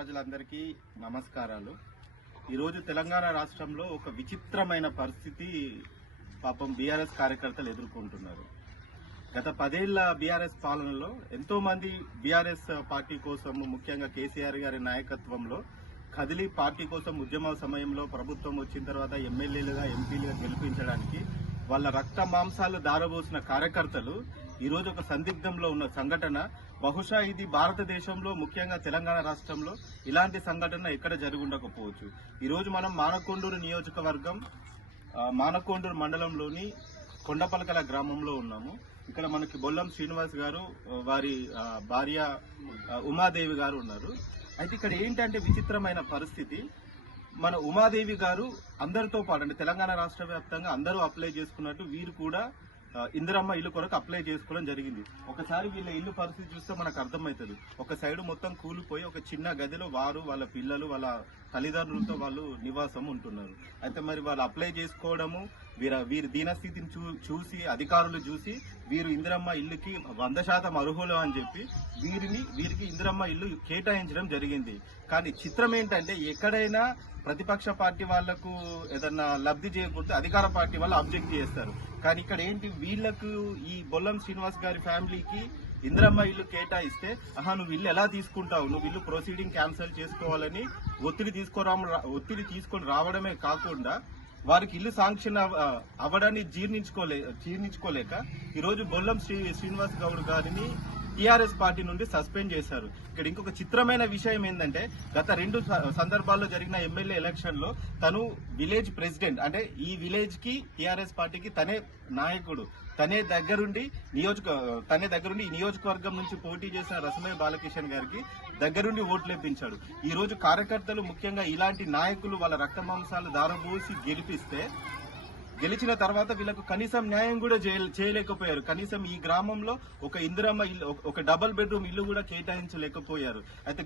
ప్రజలందరికీ నమస్కారాలు. ఈరోజు తెలంగాణ రాష్ట్రంలో ఒక విచిత్రమైన పరిస్థితి పాపం బీఆర్ఎస్ కార్యకర్తలు ఎదుర్కొంటున్నారు. గత 10 ఏళ్ల బీఆర్ఎస్ పాలనలో ఎంతో మంది బీఆర్ఎస్ పార్టీ కోసం, ముఖ్యంగా కేసీఆర్ గారి నాయకత్వంలో కదిలి పార్టీ కోసం ఉద్యమ సమయంలో ప్రభుత్వం వచ్చిన తర్వాత ఎమ్మెల్యేలుగా, ఎంపీలుగా గెలిపించడానికి వాళ్ళ రక్త మాంసాలు దారబోసిన కార్యకర్తలు ఈరోజు ఒక సందిగ్ధంలో ఉన్న సంఘటన. బహుశా ఇది భారతదేశంలో, ముఖ్యంగా తెలంగాణ రాష్ట్రంలో ఇలాంటి సంఘటన ఎక్కడ జరిగి ఉండకపోవచ్చు. ఈరోజు మనం మానకొండూరు నియోజకవర్గం, మానకొండూరు మండలంలోని కొండపలకల గ్రామంలో ఉన్నాము. ఇక్కడ మనకి బొల్లం శ్రీనివాస్ గారు, వారి భార్య ఉమాదేవి గారు ఉన్నారు. అయితే ఇక్కడ ఏంటంటే విచిత్రమైన పరిస్థితి, మన ఉమాదేవి గారు అందరితో పాటు, అంటే తెలంగాణ రాష్ట్ర వ్యాప్తంగా అందరూ అప్లై చేసుకున్నట్టు వీరు కూడా ఇందిరమ్మ ఇల్లు కొరకు అప్లై చేసుకోవడం జరిగింది. ఒకసారి వీళ్ళ ఇల్లు పరిస్థితి చూస్తే మనకు అర్థమవుతుంది. ఒక సైడ్ మొత్తం కూలిపోయి ఒక చిన్న గదిలో వారు, వాళ్ళ పిల్లలు, వాళ్ళ తల్లిదండ్రులతో వాళ్ళు నివాసం ఉంటున్నారు. అయితే మరి వాళ్ళు అప్లై చేసుకోవడము, వీరి దీనస్థితిని చూసి అధికారులు చూసి వీరు ఇందిరమ్మ ఇల్లుకి 100% అర్హులు అని చెప్పి వీరికి ఇందిరమ్మ ఇల్లు కేటాయించడం జరిగింది. కానీ చిత్రం ఏంటంటే, ఎక్కడైనా ప్రతిపక్ష పార్టీ వాళ్లకు ఏదన్నా లబ్ధి చేయకపోతే అధికార పార్టీ వాళ్ళు అబ్జెక్ట్ చేస్తారు. కానీ ఇక్కడ ఏంటి, వీళ్లకు ఈ బొల్లం శ్రీనివాస్ గారి ఫ్యామిలీకి ఇందిరమ్మ ఇల్లు కేటాయిస్తే, నువ్వు ఇల్లు ఎలా తీసుకుంటావు, నువ్వు ఇల్లు ప్రొసీడింగ్ క్యాన్సిల్ చేసుకోవాలని ఒత్తిడి తీసుకొని రావడమే కాకుండా వారికి ఇల్లు శాంక్షన్ అవ్వడాన్ని జీర్ణించుకోలేక ఈరోజు బొల్లం శ్రీనివాస్ గౌడ్ గారిని టీఆర్ఎస్ పార్టీ నుండి సస్పెండ్ చేశారు. ఇక్కడ ఇంకొక చిత్రమైన విషయం ఏంటంటే, గత 2 సందర్భాల్లో జరిగిన ఎమ్మెల్యే ఎలక్షన్ లో తను విలేజ్ ప్రెసిడెంట్, అంటే ఈ విలేజ్ కి టీఆర్ఎస్ పార్టీకి తనే నాయకుడు, తనే దగ్గరుండి ఈ నియోజకవర్గం నుంచి పోటీ చేసిన రసమయ్య బాలకిషన్ గారికి దగ్గరుండి ఓట్లు వేయించాడు. ఈ రోజు కార్యకర్తలు, ముఖ్యంగా ఇలాంటి నాయకులు వాళ్ళ రక్త మాంసాలు దారబోసి గెలిచిన తర్వాత వీళ్ళకు కనీసం న్యాయం కూడా చేయలేకపోయారు. కనీసం ఈ గ్రామంలో ఒక ఇందిరమ్మ ఇల్లు, ఒక డబుల్ బెడ్రూమ్ ఇల్లు కూడా కేటాయించలేకపోయారు. అయితే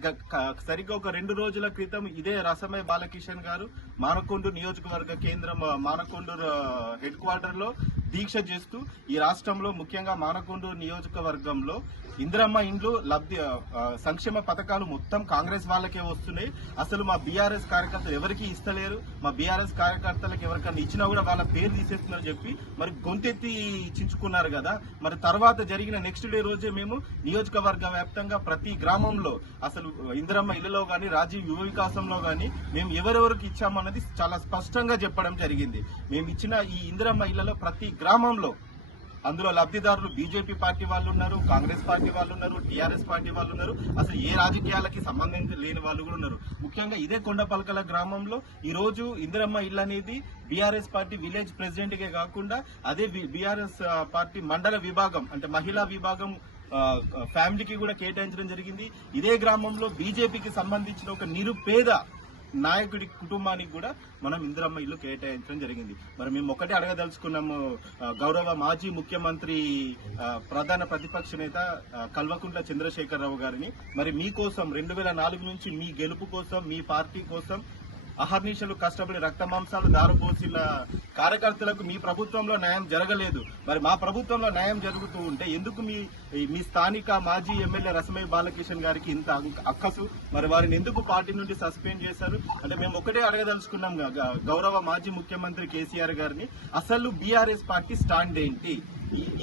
సరిగ్గా ఒక 2 రోజుల క్రితం ఇదే రసమయ్య బాలకిషన్ గారు మానకొండూరు నియోజకవర్గ కేంద్రం, మానకొండూరు హెడ్ క్వార్టర్ లో దీక్ష చేస్తూ ఈ రాష్ట్రంలో, ముఖ్యంగా మానకొండూరు నియోజకవర్గంలో ఇందిరమ్మ ఇండ్లు సంక్షేమ పథకాలు మొత్తం కాంగ్రెస్ వాళ్ళకే వస్తున్నాయి, అసలు మా బీఆర్ఎస్ కార్యకర్తలు ఎవరికి ఇస్తలేరు, మా బీఆర్ఎస్ కార్యకర్తలకు ఎవరికన్నా ఇచ్చినా కూడా వాళ్ళ పేరు తీసేస్తున్నారు చెప్పి మరి గొంతెత్తి చించుకున్నారు కదా. మరి తర్వాత జరిగిన నెక్స్ట్ డే రోజే మేము నియోజకవర్గ వ్యాప్తంగా ప్రతి గ్రామంలో అసలు ఇందిరమ్మ ఇళ్లలో గానీ, రాజీవ్ యువ వికాసంలో గానీ మేము ఎవరెవరికి ఇచ్చామన్నది చాలా స్పష్టంగా చెప్పడం జరిగింది. మేము ఇచ్చిన ఈ ఇందిరమ్మ ఇళ్లలో ప్రతి గ్రామంలో అందులో లబ్ధిదారులు బీజేపీ పార్టీ వాళ్ళు ఉన్నారు, కాంగ్రెస్ పార్టీ వాళ్ళు ఉన్నారు, టీఆర్ఎస్ పార్టీ వాళ్ళు ఉన్నారు, అసలు ఏ రాజకీయాలకి సంబంధం లేని వాళ్ళు కూడా ఉన్నారు. ముఖ్యంగా ఇదే కొండపలకల గ్రామంలో ఈ రోజు ఇందిరమ్మ ఇల్లు అనేది బీఆర్ఎస్ పార్టీ విలేజ్ ప్రెసిడెంట్ కే కాకుండా అదే బీఆర్ఎస్ పార్టీ మండల విభాగం, అంటే మహిళా విభాగం ఫ్యామిలీకి కూడా కేటాయించడం జరిగింది. ఇదే గ్రామంలో బీజేపీకి సంబంధించిన ఒక నిరుపేద నాయకుడి కుటుంబానికి కూడా మనం ఇందిరమ్మ ఇల్లు కేటాయించడం జరిగింది. మరి మేము ఒకటే అడగదలుచుకున్నాము, గౌరవ మాజీ ముఖ్యమంత్రి, ప్రధాన ప్రతిపక్ష నేత కల్వకుంట్ల చంద్రశేఖరరావు గారిని, మరి మీకోసం 2004 నుంచి మీ గెలుపు కోసం, మీ పార్టీ కోసం అహర్నిశలు కష్టపడి రక్త మాంసాలు దారపోసిన కార్యకర్తలకు మీ ప్రభుత్వంలో న్యాయం జరగలేదు, మరి మా ప్రభుత్వంలో న్యాయం జరుగుతూ ఉంటే ఎందుకు మీ స్థానిక మాజీ ఎమ్మెల్యే రసమయ్య బాలకిషన్ గారికి ఇంత అక్కసు, మరి వారిని ఎందుకు పార్టీ నుండి సస్పెండ్ చేశారు? అంటే మేము ఒకటే అడగదలుచుకున్నాం గౌరవ మాజీ ముఖ్యమంత్రి కేసీఆర్ గారిని, అసలు బీఆర్ఎస్ పార్టీ స్టాండ్ ఏంటి?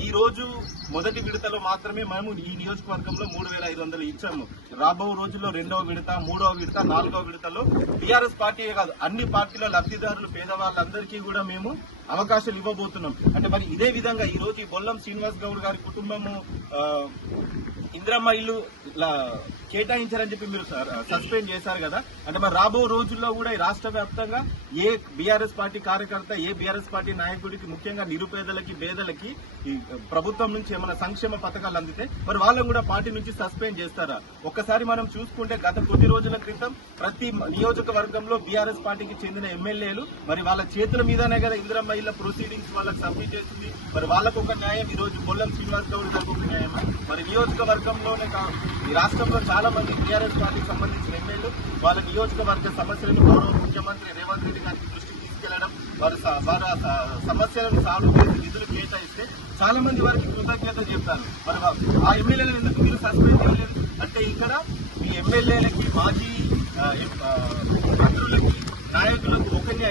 ఈ రోజు మొదటి విడతలో మాత్రమే మేము ఈ నియోజకవర్గంలో 3,500 ఇచ్చాము. రాబో రోజుల్లో 2వ విడత, 3వ విడత, 4వ విడతలో బీఆర్ఎస్ పార్టీయే కాదు అన్ని పార్టీల లబ్ధిదారులు, పేదవాళ్ళందరికీ కూడా మేము అవకాశాలు ఇవ్వబోతున్నాం. అంటే మరి ఇదే విధంగా ఈ రోజు ఈ బొల్లం శ్రీనివాస్ గౌడ్ గారి కుటుంబము ఇందిరమ్మ ఇల్లు కేటాయించారని చెప్పి మీరు సస్పెండ్ చేశారు కదా. అంటే మరి రాబో రోజుల్లో కూడా ఈ రాష్ట్ర వ్యాప్తంగా ఏ బీఆర్ఎస్ పార్టీ కార్యకర్త, ఏ బీఆర్ఎస్ పార్టీ నాయకుడికి, ముఖ్యంగా నిరుపేదలకి, పేదలకి ఈ ప్రభుత్వం నుంచి ఏమైనా సంక్షేమ పథకాలు అందితే మరి వాళ్ళని కూడా పార్టీ నుంచి సస్పెండ్ చేస్తారా? ఒక్కసారి మనం చూసుకుంటే గత కొద్ది రోజుల క్రితం ప్రతి నియోజకవర్గంలో బీఆర్ఎస్ పార్టీకి చెందిన ఎమ్మెల్యేలు మరి వాళ్ళ చేతుల మీదనే కదా ఇందిరమ్మ ఇళ్ల ప్రొసీడింగ్స్ వాళ్ళకి సబ్మిట్ చేస్తుంది. మరి వాళ్ళకు ఒక న్యాయం, ఈ రోజు బొల్లం శ్రీనివాస్ గౌడ్ గారికి ఒక న్యాయం. మరి నియోజకవర్గంలోనే ఈ రాష్ట్రంలో చాలా మంది టీఆర్ఎస్ పార్టీకి సంబంధించిన ఎమ్మెల్యేలు వాళ్ళ నియోజకవర్గ సమస్యలను గౌరవ ముఖ్యమంత్రి రేవంత్ రెడ్డి గారికి దృష్టికి తీసుకెళ్లడం, వారి సమస్యలను సాల్వ్ చేసి నిధులు కేటాయిస్తే చాలా మంది వారికి కృతజ్ఞత చెప్తారు. మరి ఆ ఎమ్మెల్యేలను ఎందుకు మీరు సస్పెండ్ చేయలేదు? అంటే ఇక్కడ మీ ఎమ్మెల్యేలకి, మాజీ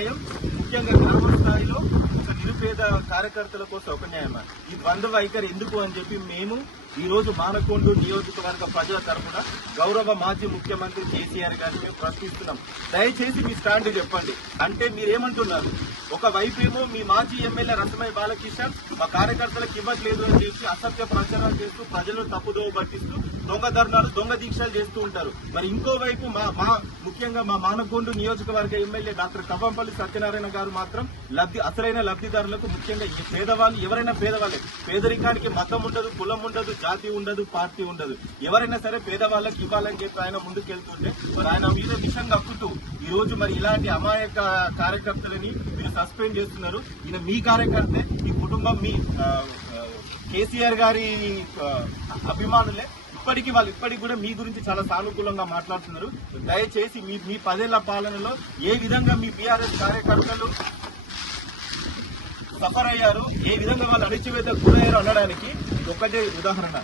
న్యాయం, ముఖ్యంగా గ్రామ స్థాయిలో ఒక నిరుపేద కార్యకర్తల కోసం ఒక న్యాయం. ఈ ద్వంద్వ వైఖరి ఎందుకు అని చెప్పి మేము ఈ రోజు మానకొండ నియోజకవర్గ ప్రజల తరఫున గౌరవ మాజీ ముఖ్యమంత్రి కేసీఆర్ గారిని మేము ప్రశ్నిస్తున్నాం. దయచేసి మీ స్టాండ్ చెప్పండి. అంటే మీరేమంటున్నారు? ఒకవైపేమో మీ మాజీ ఎమ్మెల్యే రసమయ్య బాలకిషన్ మా కార్యకర్తలకు ఇవ్వట్లేదు అని చెప్పి అసత్య ప్రచారాలు చేస్తూ ప్రజలు తప్పుదోవ పట్టిస్తూ దొంగ ధర్నాలు, దొంగ దీక్షలు చేస్తూ ఉంటారు. మరి ఇంకోవైపు ముఖ్యంగా మా మానకొండ నియోజకవర్గ ఎమ్మెల్యే డాక్టర్ కవ్వంపల్లి సత్యనారాయణ గారు మాత్రం అసలైన లబ్ధిదారులకు, ముఖ్యంగా ఈ పేదవాళ్ళు ఎవరైనా పేదవాళ్ళే, పేదరికానికి మతం ఉండదు, కులం ఉండదు, జాతి ఉండదు, పార్టీ ఉండదు, ఎవరైనా సరే పేదవాళ్ళకి ఇవ్వాలని చెప్పి ఆయన ముందుకెళ్తుంటే మరి ఆయన మీద విషం కక్కుతూ ఈ రోజు మరి ఇలాంటి అమాయక కార్యకర్తలని మీరు సస్పెండ్ చేస్తున్నారు. ఈయన మీ కార్యకర్తే, మీ కుటుంబం, మీ కేసీఆర్ గారి అభిమానులే. ఇప్పటికి కూడా మీ గురించి చాలా సానుకూలంగా మాట్లాడుతున్నారు. దయచేసి మీ 10 ఏళ్ల పాలనలో ఏ విధంగా మీ బీఆర్ఎస్ కార్యకర్తలు సఫర్ అయ్యారు, ఏ విధంగా వాళ్ళు అణిచివేతకు గురయ్యారు అనడానికి ఒకటే ఉదాహరణ.